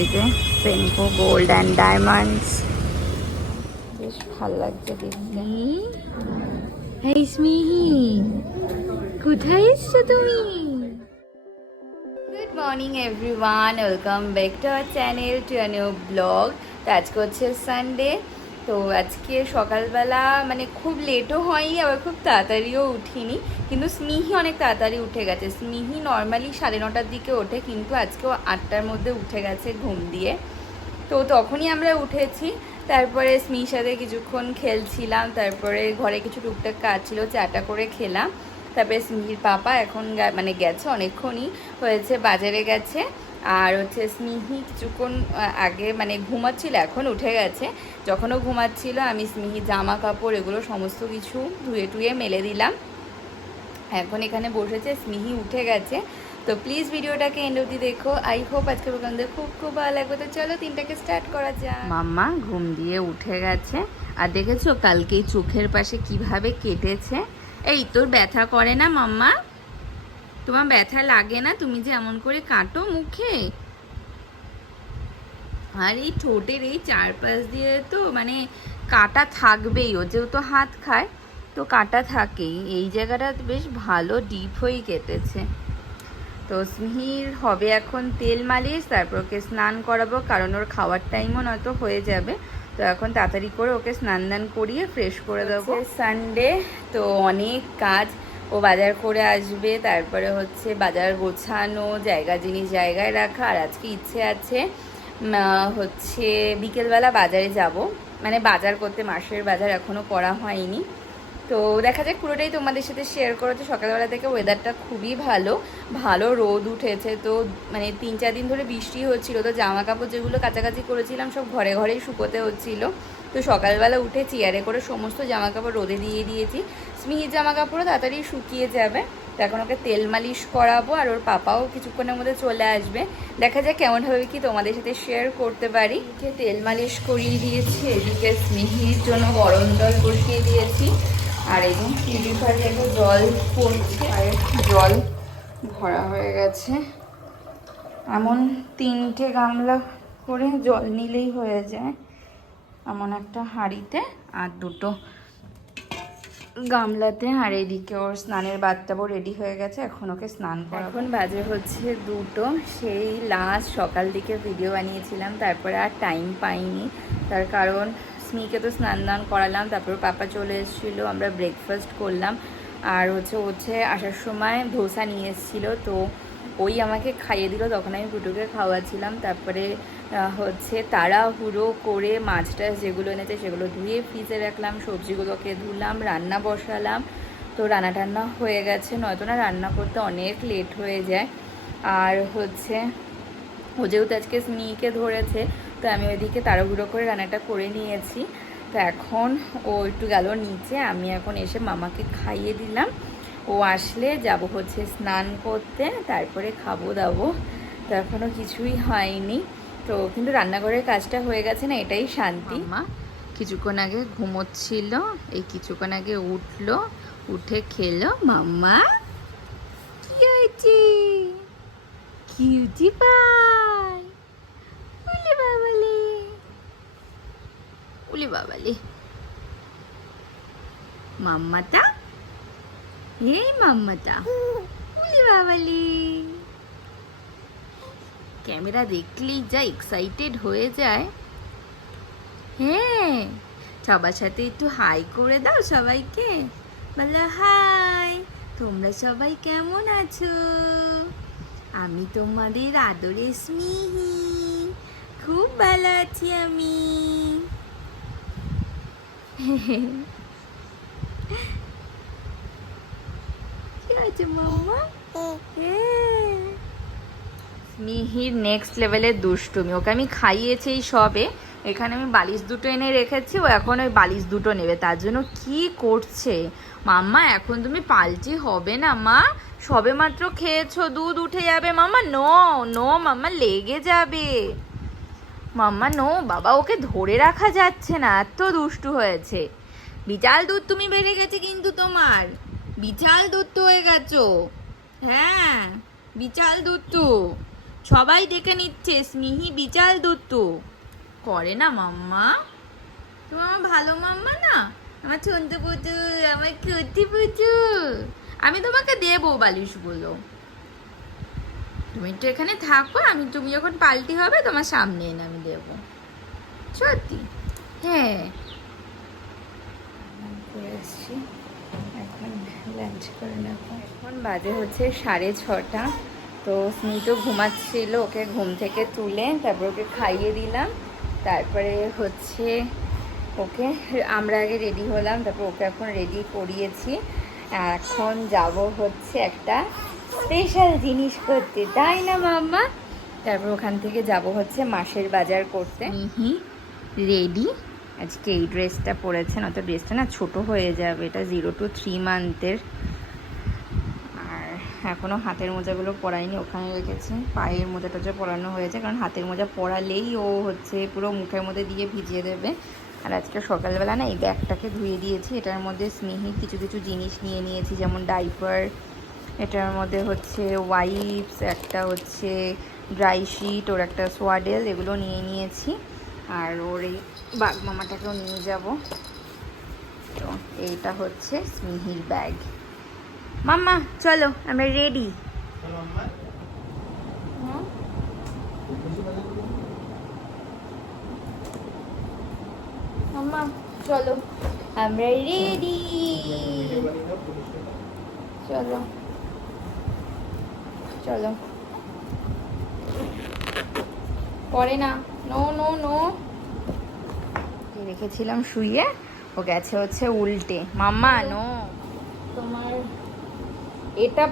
এই যে Senco gold and diamonds, বেশ ভালো লাগছে দেখতে। এই স্মিহি, কোথায় এসছো তুমি? Good morning everyone, welcome back to our channel, to a new blog. তো আজকে হচ্ছে সানডে। তো আজকে সকালবেলা মানে খুব লেটও হয়নি, আবার খুব তাড়াতাড়িও উঠিনি, কিন্তু স্মিহি অনেক তাড়াতাড়ি উঠে গেছে। স্মিহি নর্মালি 9:30টার দিকে ওঠে, কিন্তু আজকেও 8টার মধ্যে উঠে গেছে ঘুম দিয়ে। তো তখনই আমরা উঠেছি, তারপরে স্মিহির সাথে কিছুক্ষণ খেলছিলাম, তারপরে ঘরে কিছু টুকটাক কাজ ছিল, চাটা করে খেলাম। তারপরে স্মিহির পাপা এখন মানে গেছে, অনেকক্ষণই হয়েছে, বাজারে গেছে। আর হচ্ছে স্মিহি কিছুক্ষণ আগে মানে ঘুমাচ্ছিল, এখন উঠে গেছে। যখনও ঘুমাচ্ছিল আমি স্মিহির জামা কাপড় এগুলো সমস্ত কিছু ধুয়ে টুয়ে মেলে দিলাম। এখন এখানে বসেছে, স্মিহি উঠে গেছে। তো প্লিজ ভিডিওটাকে এন্ড অবধি দেখো, আই হোপ আজকে আপনাদের খুব খুব ভালো লাগবে। তো চলো 3টাকে স্টার্ট করা যায়। মাম্মা ঘুম দিয়ে উঠে গেছে, আর দেখেছো কালকেই চোখের পাশে কিভাবে কেটেছে। এই তোর ব্যথা করে না মাম্মা? তোমার ব্যথা লাগে না? তুমি যে এমন করে কাটো মুখে, আর এই ঠোঁটের এই চারপাশ দিয়ে তো মানে কাটা থাকবেই, ও যেহেতু হাত খায় তো কাটা থাকেই। এই জায়গাটা বেশ ভালো ডিপ হয়েই কেটেছে। তো স্মিহির হবে এখন তেল মালিশ, তারপর ওকে স্নান করাবো, কারণ ওর খাওয়ার টাইমও নয়তো হয়ে যাবে। তো এখন তাড়াতাড়ি করে ওকে স্নান দান করিয়ে ফ্রেশ করে দেবো। সানডে তো অনেক কাজ, ও বাজার করে আসবে, তারপরে হচ্ছে বাজার গোছানো, জায়গা জিনিস জায়গায় রাখা। আর আজকে ইচ্ছে আছে হচ্ছে বিকেলবেলা বাজারে যাব, মানে বাজার করতে, মাসের বাজার এখনও করা হয়নি। তো দেখা যাক, পুরোটাই তোমাদের সাথে শেয়ার করেছে। সকালবেলা থেকে ওয়েদারটা খুবই ভালো, ভালো রোদ উঠেছে। তো মানে 3-4 দিন ধরে বৃষ্টি হচ্ছিল, তো জামা কাপড় যেগুলো কাছাকাছি করেছিলাম সব ঘরে ঘরেই শুকোতে হচ্ছিল। তো সকালবেলা উঠে চেয়ারে করে সমস্ত জামা কাপড় রোদে দিয়ে দিয়েছি। স্মিহির জামা কাপড়ও তাড়াতাড়ি শুকিয়ে যাবে। তো এখন ওকে তেল মালিশ করাবো, আর ওর পাপাও কিছুক্ষণের মধ্যে চলে আসবে। দেখা যাক কেমনভাবে কি তোমাদের সাথে শেয়ার করতে পারি। তেল মালিশ করিয়ে দিয়েছি, এদিকে স্মিহির জন্য গরম জল বসিয়ে দিয়েছি, আর এই পিউরিফায়ারে একটা জল পড়ছে, আর জল ভরা হয়ে গেছে। এমন 3টে গামলা করে জল নিলেই হয়ে যায়, এমন একটা হাঁড়িতে আর 2টো গামলাতে। আর এদিকে ওর স্নানের বাথটাবও রেডি হয়ে গেছে, এখন ওকে স্নান করা। এখন বাজে হচ্ছে 2টো। সেই লাস্ট সকাল দিকে ভিডিও বানিয়েছিলাম, তারপরে আর টাইম পাইনি, তার কারণ স্মিকে তো স্নান দান করালাম, তারপর পাপা চলে এসেছিলো, আমরা ব্রেকফাস্ট করলাম। আর হচ্ছে আসার সময় ধোসা নিয়ে এসেছিলো, তো ওই আমাকে খাইয়ে দিল, তখন আমি পুটুকে খাওয়াছিলাম। তারপরে হচ্ছে তাড়াহুড়ো করে মাছ টাছ যেগুলো এনেছে সেগুলো ধুয়ে ফ্রিজে রাখলাম, সবজিগুলোকে ধুলাম, রান্না বসালাম। তো রান্না টান্না হয়ে গেছে, নয়তো না রান্না করতে অনেক লেট হয়ে যায়। আর হচ্ছে ও যেহেতু আজকে স্মিকে ধরেছে, তো আমি ওইদিকে তাড়াহুড়ো করে রান্নাটা করে নিয়েছি। তো এখন ও একটু গেল নিচে, আমি এখন এসে মামাকে খাইয়ে দিলাম। ও আসলে যাব হচ্ছে স্নান করতে, তারপরে খাবো দাবো। তো এখনও কিছুই হয়নি, তো কিন্তু রান্নাঘরের কাজটা হয়ে গেছে না, এটাই শান্তি। মা কিছুক্ষণ আগে ঘুমোচ্ছিল, এই কিছুক্ষণ আগে উঠলো, উঠে খেলো। মাম্মা কি হয়েছে? কিউটি পাই, উলি বাবালে, উলি বাবালে। মাম্মাটা, এই মাম্মাটা, উলি বাবালে। ক্যামেরা দেখলেই যা এক্সাইটেড হয়ে যায়। হ্যাঁ, সবার সাথে একটু হাই করে দাও সবাইকে, বলো হাই। তোমরা সবাই কেমন আছো? আমি তোমাদের আদরের স্মিহি, খুব ভালো আছি আমি। কি আছে মাম্মা? স্মিহির নেক্সট লেভেলের দুষ্টুমি, ওকে আমি খাইয়েছি এই সবে। এখানে আমি বালিশ 2টো এনে রেখেছি, ও এখন ওই বালিশ 2টো নেবে, তার জন্য কি করছে। মাম্মা এখন তুমি পাল্টি হবে না মা, সবে মাত্র খেয়েছো, দুধ উঠে যাবে। মাম্মা নো নো, মাম্মা লেগে যাবে। মাম্মা নো বাবা, ওকে ধরে রাখা যাচ্ছে না, এত দুষ্টু হয়েছে। বিশাল দুধ তুমি বেড়ে গেছে কিন্তু তোমার, বিশাল দুধ তো হয়ে গেছো। হ্যাঁ বিশাল দুধ তো। সবাই দেখে নিচ্ছে, স্মিহি বিচাল দুত্ত করে না মাম্মা। তুমি আমার ভালো মাম্মা না, আমার ছন্তু পুতু, আমার কুতি পুতু। আমি তোমাকে দেবো বালিশগুলো, তুমি একটু এখানে থাকো, তুমি যখন পাল্টি হবে তোমার সামনে এনে আমি দেবো, সত্যি। হ্যাঁ, এখন লাঞ্চ করে নেবো। এখন বাজে হচ্ছে 6:30। তো স্মিত ঘুমাচ্ছিল, ওকে ঘুম থেকে তুলে তারপর ওকে খাইয়ে দিলাম। তারপরে হচ্ছে ওকে, আমরা আগে রেডি হলাম, তারপর ওকে এখন রেডি করিয়েছি। এখন যাব হচ্ছে একটা স্পেশাল জিনিস করতে, তাই না মাম্মা? তারপর ওখান থেকে যাব হচ্ছে মাসের বাজার করতে। মিহি রেডি, আজকে এই ড্রেসটা পরেছেন, অত ড্রেসটা না ছোট হয়ে যাবে, এটা 0 to 3 মান্থের। আর এখনও হাতের মোজাগুলো পরাইনি, ওখানে রেখেছি। পায়ের মোজাটা যে পরানো হয়েছে, কারণ হাতের মোজা পরালেই ও হচ্ছে পুরো মুখের মধ্যে দিয়ে ভিজিয়ে দেবে। আর আজকে সকালবেলা না এই ব্যাগটাকে ধুয়ে দিয়েছি, এটার মধ্যে স্নেহি কিছু কিছু জিনিস নিয়ে নিয়েছি, যেমন ডাইপার, এটার মধ্যে হচ্ছে ওয়াইপস, একটা হচ্ছে ড্রাই শিট, ওর একটা সোয়াডেল, এগুলো নিয়ে নিয়েছি। আর ওর এই বাঘ মামাটাকেও নিয়ে যাব। তো এইটা হচ্ছে স্মিহির ব্যাগ। মাম্মা চলো আমরা রেডি। মাম্মা চলো আমরা রেডি, চলো চলো। পরে না, নো নো নো, রেখেছিলাম শুইয়ে, ও গেছে হচ্ছে উল্টে। মাম্মা নো, তোমার এটা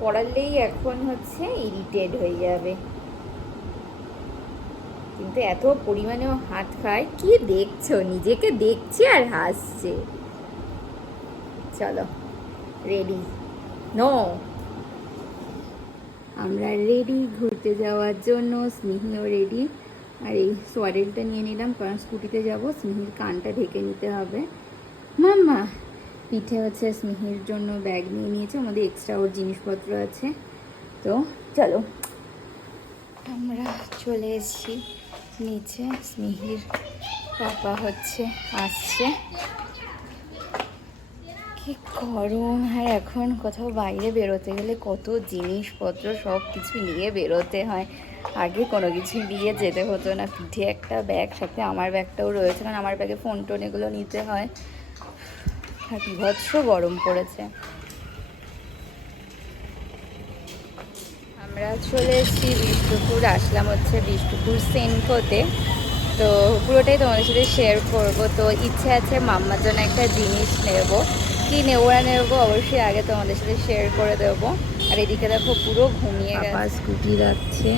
পড়ালেই এখন হচ্ছে ইরিটেড হয়ে যাবে, কিন্তু এত পরিমাণে ও হাত খায়। কি দেখছো, নিজেকে দেখছে আর হাসছে। চলো রেডি, নো। আমরা রেডি ঘুরতে যাওয়ার জন্য, স্মিহিও রেডি। আর এই সোয়াডেলটা নিয়ে নিলাম, কারণ স্কুটিতে যাব, স্মিহির কানটা ঢেকে নিতে হবে। মাম্মা পিঠে হচ্ছে স্মিহির জন্য ব্যাগ নিয়ে নিয়েছে, আমাদের এক্সট্রা ওর জিনিসপত্র আছে। তো চলো, আমরা চলে এসেছি নিচে, স্মিহির পাপা হচ্ছে আসছে। কি গরম, আর এখন কোথাও বাইরে বেরোতে গেলে কত জিনিসপত্র সব কিছু নিয়ে বেরোতে হয়, আগে কোনো কিছু নিয়ে যেতে হতো না। পিঠে একটা ব্যাগ, সাথে আমার ব্যাগটাও রয়েছে, কারণ আমার ব্যাগে ফোন টোন এগুলো নিতে হয়। আর বিভৎস গরম পড়েছে। আমরা চলে এসেছি বিষ্ণুপুর, আসলাম হচ্ছে বিষ্ণুপুর সেনকোতে। তো পুরোটাই তোমাদের সাথে শেয়ার করবো। তো ইচ্ছে আছে মাম্মার জন্য একটা জিনিস নেব, কি নেবো না নেবো অবশ্যই আগে তোমাদের সাথে শেয়ার করে দেবো। আর এদিকে দেখো পুরো ঘুমিয়ে গেছে, স্কুটি যাচ্ছে।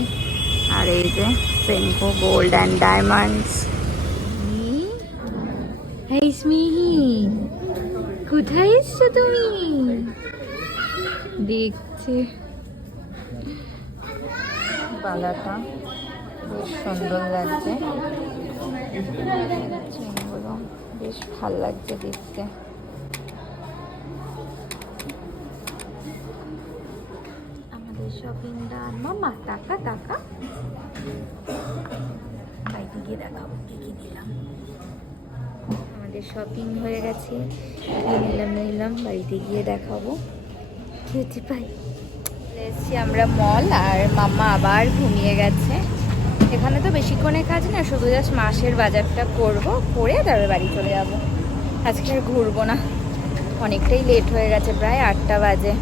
আর এই যে সেনকো গোল্ড অ্যান্ড ডায়মন্ডস। এই স্মিহি কোথায় এসছো তুমি? দেখছে বালাটা বেশ সুন্দর লাগছে, চেনগুলো বেশ ভাল লাগছে দেখতে। আমাদের শপিং ডান। মামা টাকা টাকা বাইরে গিয়ে দেখাবো কি কি নিলাম। আমাদের শপিং হয়ে গেছে, নিলাম বাড়িতে গিয়ে দেখাবো কি হচ্ছে পাই। এসেছি আমরা মল, আর মাম্মা আবার ঘুমিয়ে গেছে। এখানে তো বেশিক্ষণের কাজ না, শুধু জাস্ট মাসের বাজারটা করবো, করে তারপরে বাড়ি চলে যাবো। আজকে আর ঘুরবো না, অনেকটাই লেট হয়ে গেছে, প্রায় 8টা বাজে।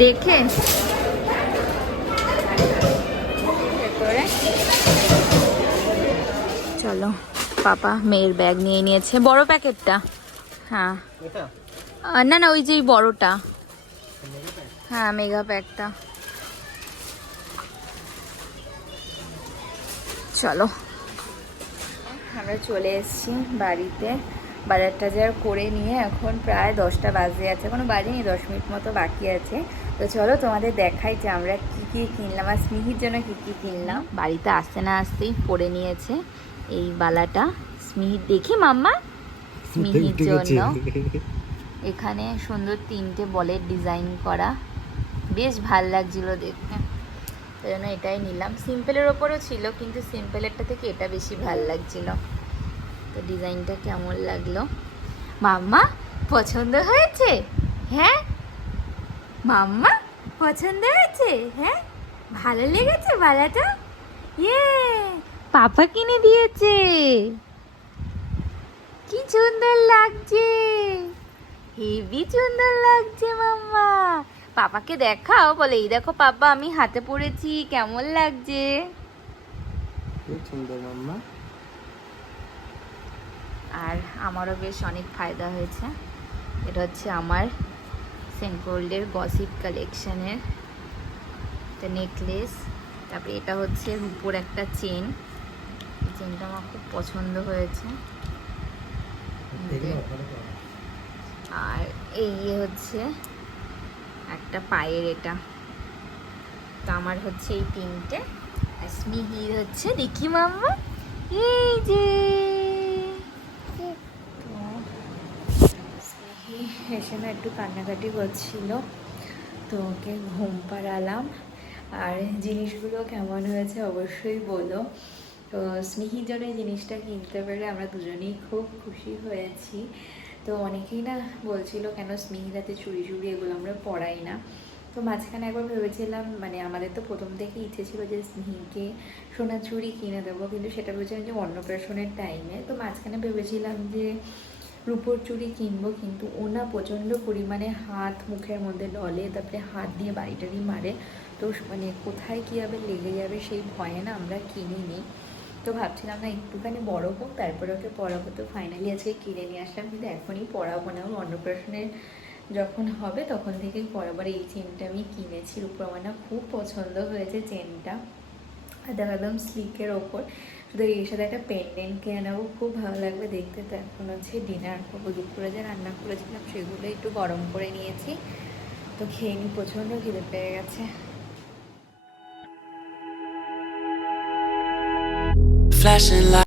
দেখে চলো, পাপা মেয়ের ব্যাগ নিয়ে নিয়েছে, বড় প্যাকেটটা। হ্যাঁ না না, ওই যে বড়টা, হ্যাঁ মেগা প্যাকটা। চলো আমরা চলে এসেছি বাড়িতে, বাজার টাজার করে নিয়ে এখন প্রায় 10টা বাজে আছে, এখনো বাজেনি, 10 মিনিট মতো বাকি আছে। তো চলো তোমাদের দেখাই যে আমরা কি কি কিনলাম, আর স্মিহির জন্য কি কি কিনলাম। বাড়িতে আসতে না আসতেই পরে নিয়েছে এই বালাটা স্মিহির, দেখি মাম্মা স্মিহির জন্য। এখানে সুন্দর 3টে বলের ডিজাইন করা, বেশ ভাল লাগছিল দেখতে। তাই জন্য এটাই নিলাম। সিম্পলের ওপরও ছিল, কিন্তু সিম্পলেরটা থেকে এটা বেশি ভালো লাগছিল। তো ডিজাইনটা কেমন লাগলো? মাম্মা পছন্দ হয়েছে? হ্যাঁ মাম্মা পছন্দ হয়েছে? হ্যাঁ ভালো লেগেছে বালাটা? ইয়ে পাপা কিনে দিয়েছে, কি সুন্দর লাগছে, হেভি সুন্দর লাগছে মাম্মা। পাপাকে দেখাও, বলে এই দেখো পাপা আমি হাতে পরেছি, কেমন লাগছে? খুব সুন্দর মাম্মা। আর আমারও বেশ অনেক ফায়দা হয়েছে। এটা হচ্ছে আমার সেন্ট গোল্ডের গসিপ কালেকশনের একটা নেকলেস। তারপরে এটা হচ্ছে রূপোর একটা চেন, চেনটা আমার খুব পছন্দ হয়েছে। আর এই হচ্ছে একটা পায়ের, এটা তো আমার হচ্ছে এই তিনটে। আর স্মিহির হচ্ছে, দেখি মাম্মা এই যে স্মিহি এসে না একটু কান্নাকাটি করছিল, তো ওকে ঘুম পাড়ালাম। আর জিনিসগুলো কেমন হয়েছে অবশ্যই বলো। তো স্নেহির জন্য এই জিনিসটা কিনতে পেরে আমরা দুজনেই খুব খুশি হয়েছি। তো অনেকেই না বলছিল কেন স্নেহিরাতে চুড়ি চুড়ি এগুলো আমরা পরাই না। তো মাঝখানে একবার ভেবেছিলাম, মানে আমাদের তো প্রথম থেকে ইচ্ছে ছিল যে স্নেহিকে সোনার চুড়ি কিনে দেবো, কিন্তু সেটা ভেবেছিলাম যে অন্নপ্রাশনের টাইমে। তো মাঝখানে ভেবেছিলাম যে রূপোর চুড়ি কিনবো, কিন্তু ও না প্রচণ্ড পরিমাণে হাত মুখের মধ্যে ডলে, তারপরে হাত দিয়ে বাড়িটারি মারে। তো মানে কোথায় কী হবে লেগে যাবে সেই ভয়ে না আমরা কিনিনি। তো ভাবছিলাম না একটুখানি বড় হোক তারপরে ওকে পড়াবো। তো ফাইনালি আজকে কিনে নিয়ে আসলাম, কিন্তু এখনই পড়াবো না, ওর অন্নপ্রাশনের যখন হবে তখন থেকেই পরাবার। এই চেনটা আমি কিনেছি, রূপোর আমার না খুব পছন্দ হয়েছে চেনটা, একদম স্লিকের ওপর। শুধু এর সাথে একটা পেন্ডেন্ট কিনে নেবো, খুব ভালো লাগবে দেখতে। তো এখন হচ্ছে ডিনার করবো, দুপুরে যে রান্না করেছিলাম সেগুলো একটু গরম করে নিয়েছি, তো খেয়ে নিই, প্রচণ্ড খিদে পেয়ে গেছে। Flashing lights.